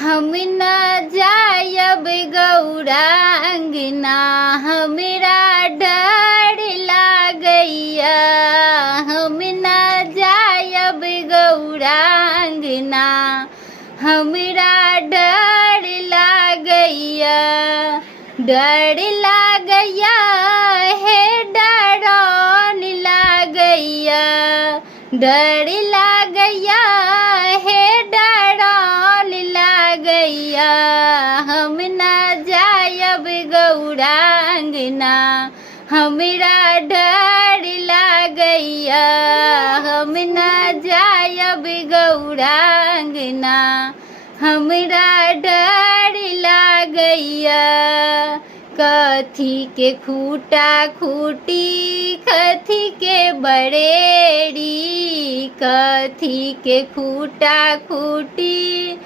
हम न जायब गौरा अंगना, हमरा डर लागैया। हम न जायब गौरा अंगना, हमरा डर लागैया। डर लागैया हे डरन लागैया। डर लागैया हे डरन लागैया। हम न जायब गौरा अंगना, हमरा डर लागैया। हम न जायब गौरा अंगना, हमरा डर लागैया। कथी के खूटा खूटी, कथी के बरेड़ी, कथी के खूटा खूटी।